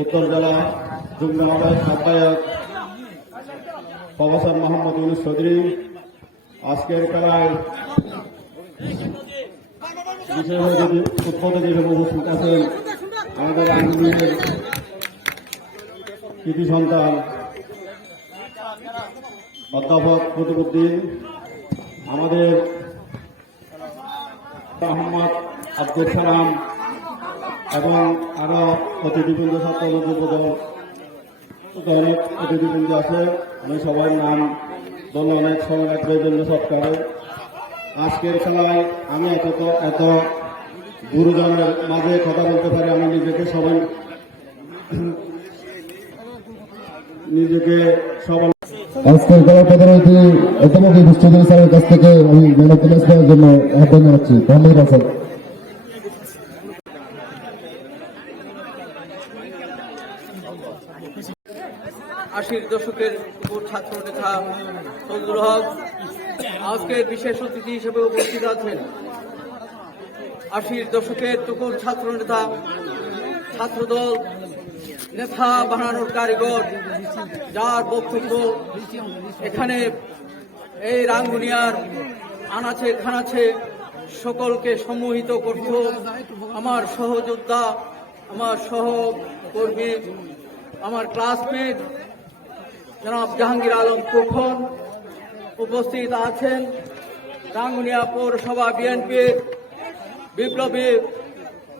উত্তর জেলা যুগ্ম আহ্বায়ক প্রফেসর মোহাম্মদ ইউনুস চৌধুরী। আজকের খেলায় হিসেবে উপস্থিত আছেন, আমাদের আইনজীবীদের কৃতি সন্তান, অধ্যাপক কুতুবুদ্দিন আমাদের মোহাম্মদ আব্দুল সালাম এবং আরও অতিথিবৃন্দ ছাত্র যুবদল অনেক অতিথিবৃন্দ আছে। আমি সবার নাম অনেক সময় রাখবে জন্য সৎকারে আজকের খেলায় আমি এত এত গুরুজনের মাঝে কথা বলতে পারি, আমি নিজেকে সবাই নিজেকে সবাই আজকের খেলা প্রধানমন্ত্রী অধ্যাপক বিশ্বজিৎ স্যারের কাছ থেকে আমি দেওয়ার জন্য আহ্বান জানাচ্ছি। ধন্যবাদ আশির দশকের উপর ছাত্র নেতা ফজলুল হক আজকের বিশেষ অতিথি হিসেবে উপস্থিত আছেন। আশির দশকের তুকুর ছাত্র নেতা ছাত্রদল, নেতা বানানোর কারিগর, যার বক্তব্য এখানে এই রাঙ্গুনিয়ার আনাচে খানাচে সকলকে সম্মোহিত করত। আমার সহযোদ্ধা, আমার সহকর্মী আমার ক্লাসমেট জনাব জাহাঙ্গীর আলম খোকন উপস্থিত আছেন। রাঙ্গুনিয়া পৌরসভা বিএনপির বিপ্লবী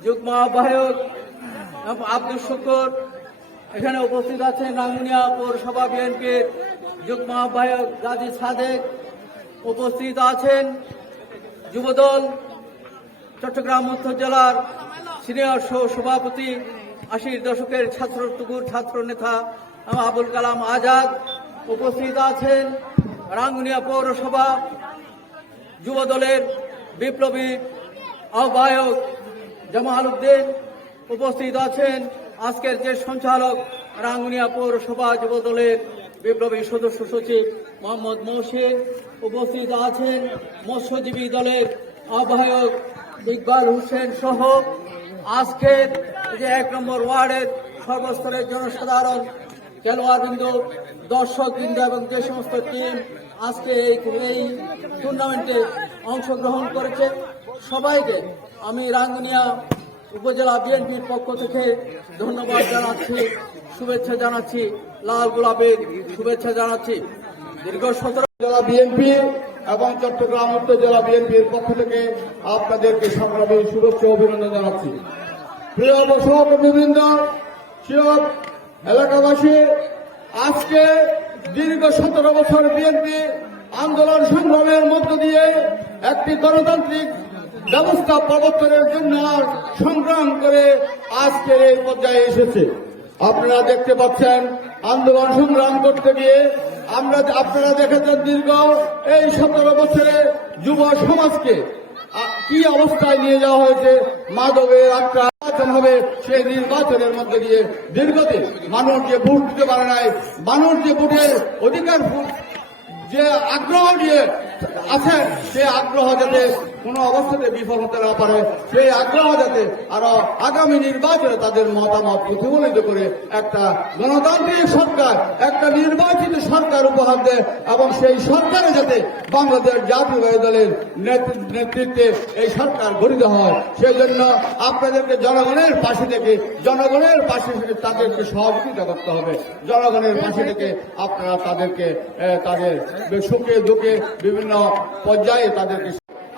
যুগ্ম আহ্বায়ক আব্দুল শুকর, এখানে উপস্থিত আছেন রাঙ্গুনিয়া পৌরসভা বিএনপির যুগ্ম আহ্বায়ক গাজী সাদেক উপস্থিত আছেন। যুবদল চট্টগ্রাম উত্তর জেলার সিনিয়র সহ সভাপতি আশির দশকের ছাত্র টুকুর ছাত্র নেতা আবুল কালাম আজাদ উপস্থিত আছেন রাঙ্গুনিয়া পৌরসভা যুবদলের বিপ্লবী আহ্বায়ক জামাল উদ্দিন উপস্থিত আছেন। আজকের যে সঞ্চালক রাঙ্গুনিয়া পৌরসভা যুবদলের বিপ্লবী সদস্য সচিব মোহাম্মদ মহসিন উপস্থিত আছেন। মৎস্যজীবী দলের আহ্বায়ক ইকবাল হোসেন সহ আজকের যে এক নম্বর ওয়ার্ডের সর্বস্তরের জনসাধারণ, খেলোয়াড়বৃন্দ, দর্শকবৃন্দ এবং যে সমস্ত টিম আজকে এই এই টুর্নামেন্টে অংশগ্রহণ করেছে, সবাইকে আমি রাঙ্গুনিয়া উপজেলা বিএনপির পক্ষ থেকে ধন্যবাদ জানাচ্ছি, শুভেচ্ছা জানাচ্ছি, লাল গোলাপের শুভেচ্ছা জানাচ্ছি। দীর্ঘ সতেরো জেলা বিএনপি এবং চট্টগ্রাম উত্তর জেলা বিএনপির পক্ষ থেকে আপনাদেরকে সংগ্রামী শুভেচ্ছা অভিনন্দন জানাচ্ছি। প্রিয় সহকর্মীবৃন্দ প্রিয় এলাকাবাসী, আজকে দীর্ঘ সতেরো বছর বিএনপি আন্দোলন সংগ্রামের মধ্য দিয়ে একটি গণতান্ত্রিক ব্যবস্থা প্রবর্তনের জন্য সংগ্রাম করে আজকের এই পর্যায়ে এসেছে। আপনারা দেখতে পাচ্ছেন, আন্দোলন সংগ্রাম করতে গিয়ে আমরা, আপনারা দেখেছেন দীর্ঘ এই সতেরো বছরে যুব সমাজকে কি অবস্থায় নিয়ে যাওয়া হয়েছে? মাদকের আক্রান্ত নির্বাচন হবে সেই নির্বাচনের মধ্যে দিয়ে। দীর্ঘদিন মানুষ যে ভোট দিতে পারে নাই। মানুষ যে ভোটের অধিকার যে আগ্রহ নিয়ে আছেন, সেই আগ্রহ যাতে কোনো অবস্থাতে বিফল হতে না পারে, সেই আগ্রহ যাতে আরও আগামী নির্বাচনে তাদের মতামত প্রতিফলিত করে একটা গণতান্ত্রিক সরকার, একটা নির্বাচিত সরকার উপহার দেয় এবং সেই সরকারে যাতে বাংলাদেশ জাতীয়বাদী দলের নেতৃত্বে এই সরকার গঠিত হয়। সেই জন্য আপনাদেরকে জনগণের পাশে থেকে, জনগণের পাশে থেকে তাদেরকে সহযোগিতা করতে হবে। জনগণের পাশে থেকে আপনারা তাদেরকে তাদের সুখে দুঃখে বিভিন্ন পর্যায়ে তাদেরকে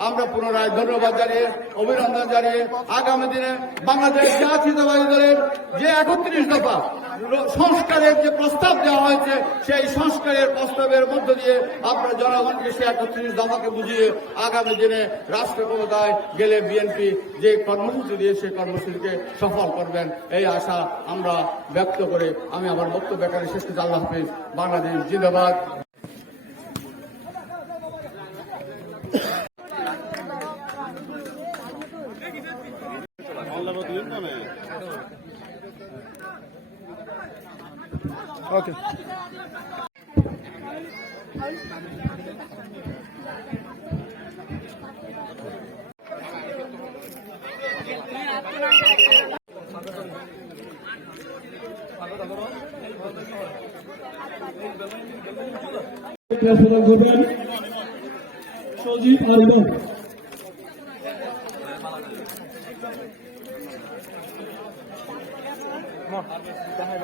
আমরা পুনরায় ধন্যবাদ জানিয়ে, অভিনন্দন জানিয়ে আগামী দিনে বাংলাদেশ জাতীয়তাবাদী দলের যে একত্রিশ দফা সংস্কারের যে প্রস্তাব দেওয়া হয়েছে, সেই সংস্কারের প্রস্তাবের মধ্য দিয়ে আপনারা জনগণকে সে একত্রিশ দফাকে বুঝিয়ে আগামী দিনে রাষ্ট্র ক্ষমতায় গেলে বিএনপি যে কর্মসূচি দিয়ে সেই কর্মসূচিকে সফল করবেন, এই আশা আমরা ব্যক্ত করে আমি আমার বক্তব্য এখানে শেষ করছি। আল্লাহ হাফিজ। বাংলাদেশ জিন্দাবাদ। ওকে সজীব আলম দেখা